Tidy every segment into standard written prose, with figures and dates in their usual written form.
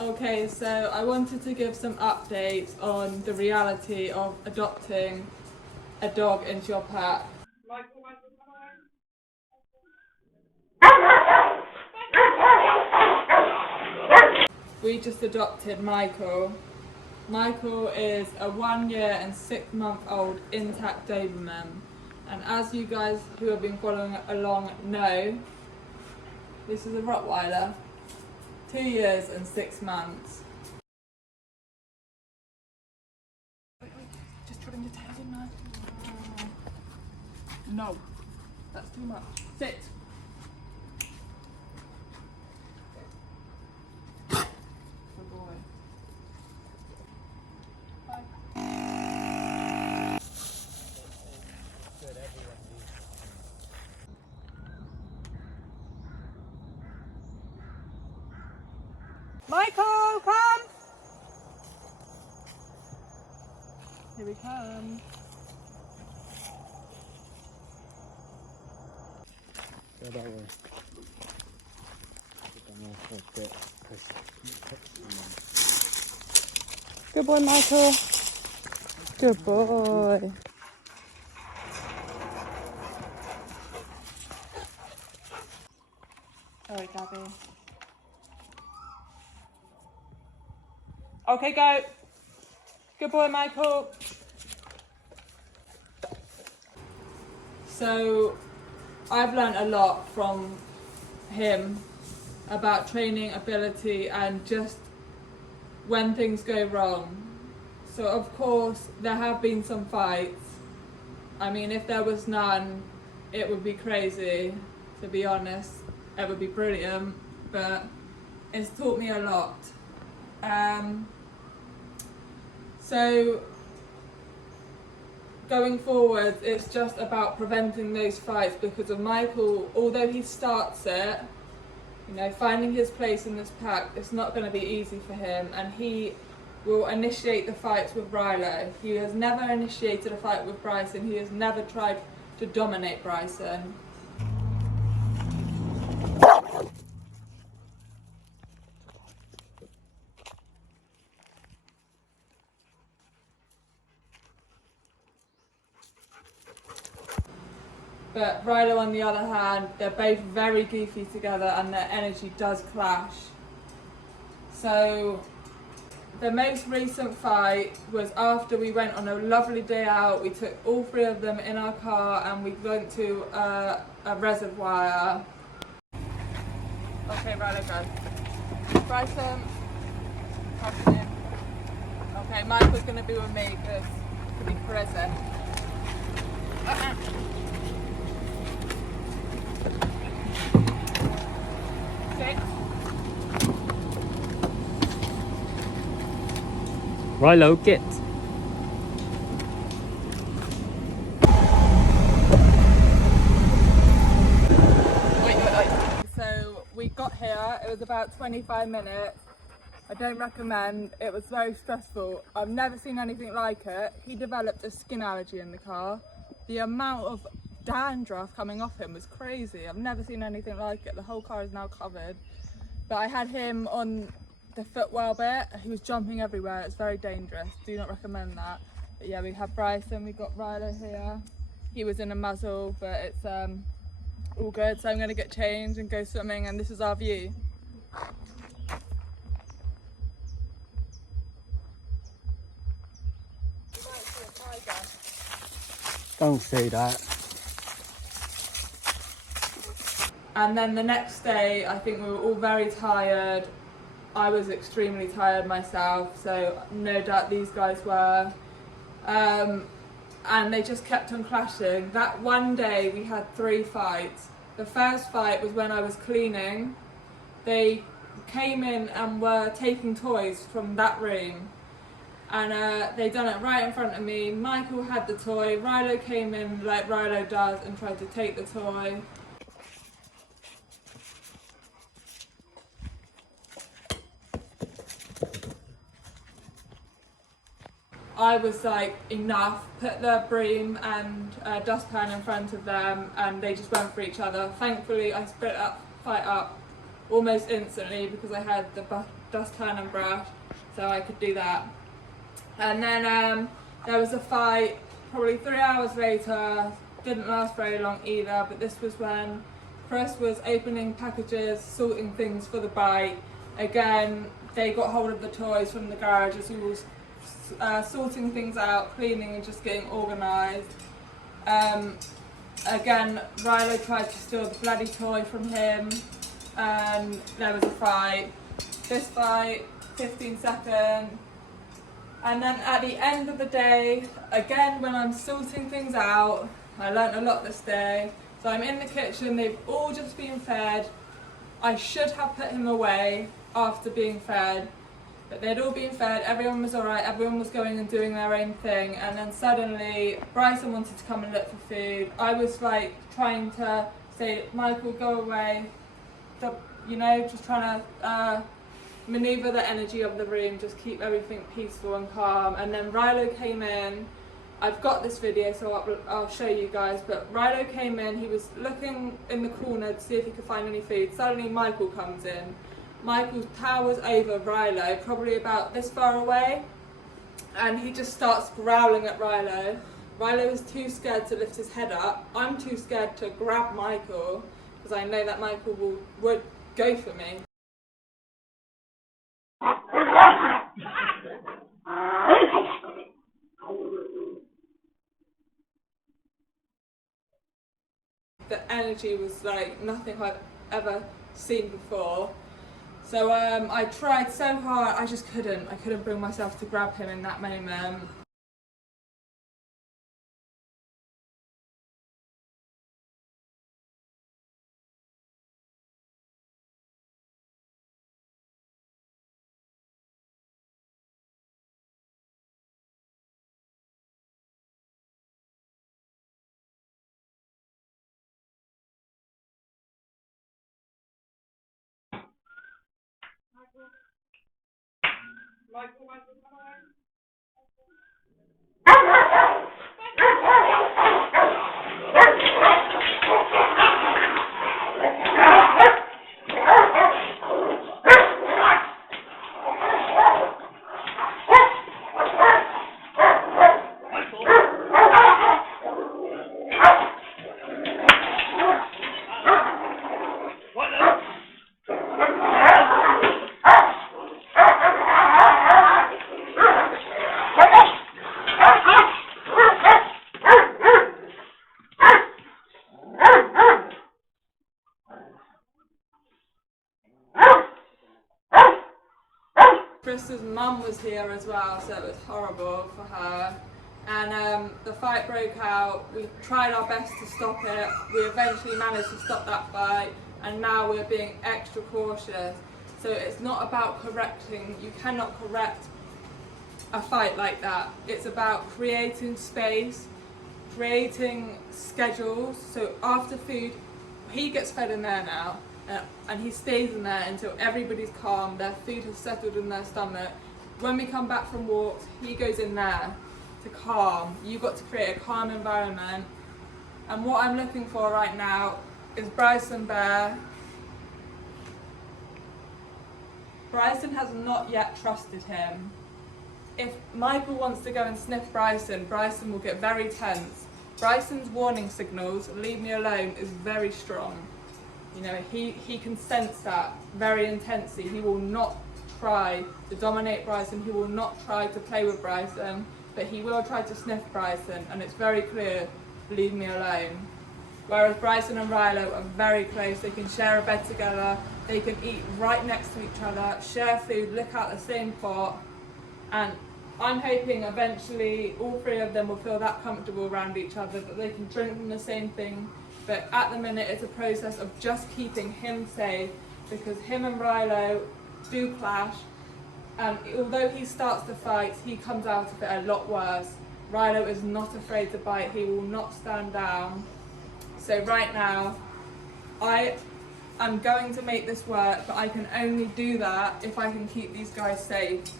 Okay, so I wanted to give some updates on the reality of adopting a dog into your pet. We just adopted Michael. Michael is a 1 year and 6 month old intact Doberman. And as you guys who have been following along know, this is a Rottweiler, 2 years and 6 months. Wait, just putting your tail in now. No, that's too much. Sit. Good boy. Bye. Michael, come! Here we come. Go that way. Good boy, Michael. Good boy. Alright, Gabby. Okay, go. Good boy, Michael. So, I've learned a lot from him about training ability and just when things go wrong. So, of course, there have been some fights. I mean, if there was none, it would be crazy, to be honest. It would be brilliant, but it's taught me a lot. So going forward, it's just about preventing those fights because of Michael. Although he starts it, you know, finding his place in this pack, it's not going to be easy for him, and he will initiate the fights with Rilo. He has never initiated a fight with Bryson. He has never tried to dominate Bryson. But Rilo, on the other hand, they're both very goofy together and their energy does clash. So the most recent fight was after we went on a lovely day out. We took all three of them in our car and we went to a reservoir. Okay, Rilo, go. Bryson, pass it in. Okay, Michael's going to be with me because to be present. Rilo, get. Wait. So we got here, it was about 25 minutes. I don't recommend, it was very stressful. I've never seen anything like it. He developed a skin allergy in the car. The amount of dandruff coming off him was crazy. I've never seen anything like it. The whole car is now covered. But I had him on the footwell bit. He was jumping everywhere. It's very dangerous. Do not recommend that. But yeah, we have Bryson. We got Rilo here. He was in a muzzle, but it's all good. So I'm going to get changed and go swimming, and this is our view. Don't say that. And then the next day, I think we were all very tired. I was extremely tired myself, so no doubt these guys were. And they just kept on clashing. That one day we had 3 fights. The first fight was when I was cleaning. They came in and were taking toys from that room. And they done it right in front of me. Michael had the toy. Rilo came in like Rilo does and tried to take the toy. I was like, enough, put the broom and dustpan in front of them, and they just went for each other. Thankfully, I split that fight up almost instantly because I had the dust turn and brush, so I could do that. And then there was a fight probably 3 hours later, didn't last very long either, but this was when Chris was opening packages, sorting things for the bike. Again, they got hold of the toys from the garage as he was sorting things out, cleaning and just getting organised. Again, Rilo tried to steal the bloody toy from him, and there was a fight. This fight, 15 seconds. And then at the end of the day, again, when I'm sorting things out, I learnt a lot this day. So I'm in the kitchen, they've all just been fed. I should have put him away after being fed, but they'd all been fed, everyone was alright, everyone was going and doing their own thing, and then suddenly Bryson wanted to come and look for food. I was like trying to say, Michael, go away, you know, just trying to maneuver the energy of the room, just keep everything peaceful and calm. And then Rilo came in. I've got this video, so I'll show you guys, but Rilo came in, he was looking in the corner to see if he could find any food. Suddenly Michael comes in. Michael towers over Rilo, probably about this far away, and he just starts growling at Rilo. Rilo is too scared to lift his head up. I'm too scared to grab Michael, because I know that Michael would go for me. The energy was like nothing I've ever seen before. So I tried so hard, I just couldn't. I couldn't bring myself to grab him in that moment. Michael, come on. Chris's mum was here as well, so it was horrible for her. And the fight broke out. We tried our best to stop it. We eventually managed to stop that fight, and now we're being extra cautious. So it's not about correcting. You cannot correct a fight like that. It's about creating space, creating schedules. So after food, he gets fed in there now. And he stays in there until everybody's calm, their food has settled in their stomach. When we come back from walks, he goes in there to calm. You've got to create a calm environment. And what I'm looking for right now is Bryson Bear. Bryson has not yet trusted him. If Michael wants to go and sniff Bryson, Bryson will get very tense. Bryson's warning signals, leave me alone, is very strong. You know, he can sense that very intensely. He will not try to dominate Bryson, he will not try to play with Bryson, but he will try to sniff Bryson, and it's very clear, leave me alone. Whereas Bryson and Rilo are very close, they can share a bed together, they can eat right next to each other, share food, look out the same pot, and I'm hoping eventually all three of them will feel that comfortable around each other that they can drink from the same thing. But at the minute it's a process of just keeping him safe, because him and Rilo do clash, and although he starts the fight, he comes out of it a lot worse. Rilo is not afraid to bite, he will not stand down. So right now, I am going to make this work, but I can only do that if I can keep these guys safe.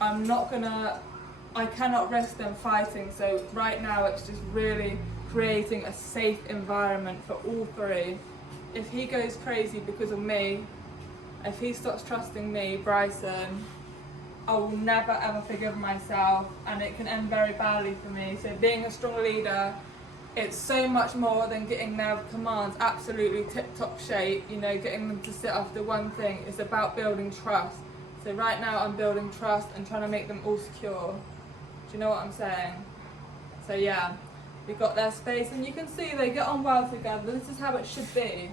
I cannot risk them fighting, so right now it's just really creating a safe environment for all three. If he goes crazy because of me, If he stops trusting me, Bryson, I will never ever forgive myself, and it can end very badly for me. So being a strong leader, it's so much more than getting their commands absolutely tip-top shape, you know, getting them to sit after one thing. It's about building trust. So right now I'm building trust and trying to make them all secure. Do you know what I'm saying? So yeah, we got their space, and you can see they get on well together. This is how it should be.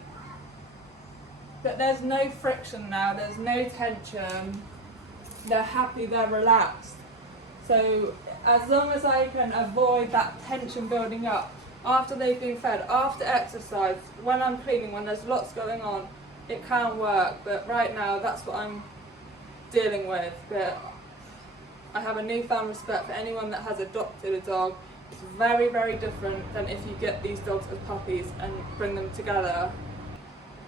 But there's no friction now, there's no tension. They're happy, they're relaxed. So as long as I can avoid that tension building up after they've been fed, after exercise, when I'm cleaning, when there's lots going on, it can work. But right now that's what I'm dealing with. But I have a newfound respect for anyone that has adopted a dog. It's very, very different than if you get these dogs as puppies and bring them together.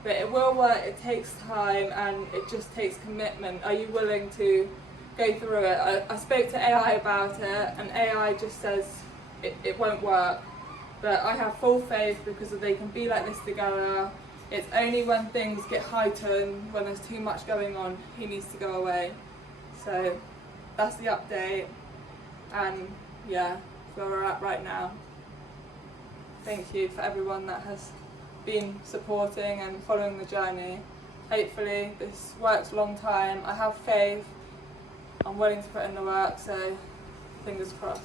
But it will work, it takes time, and it just takes commitment. Are you willing to go through it? I spoke to AI about it, and AI just says it won't work. But I have full faith because they can be like this together. It's only when things get heightened, when there's too much going on, he needs to go away. So that's the update, and yeah, where we're at right now. Thank you for everyone that has been supporting and following the journey. Hopefully this works a long time. I have faith. I'm willing to put in the work, so fingers crossed.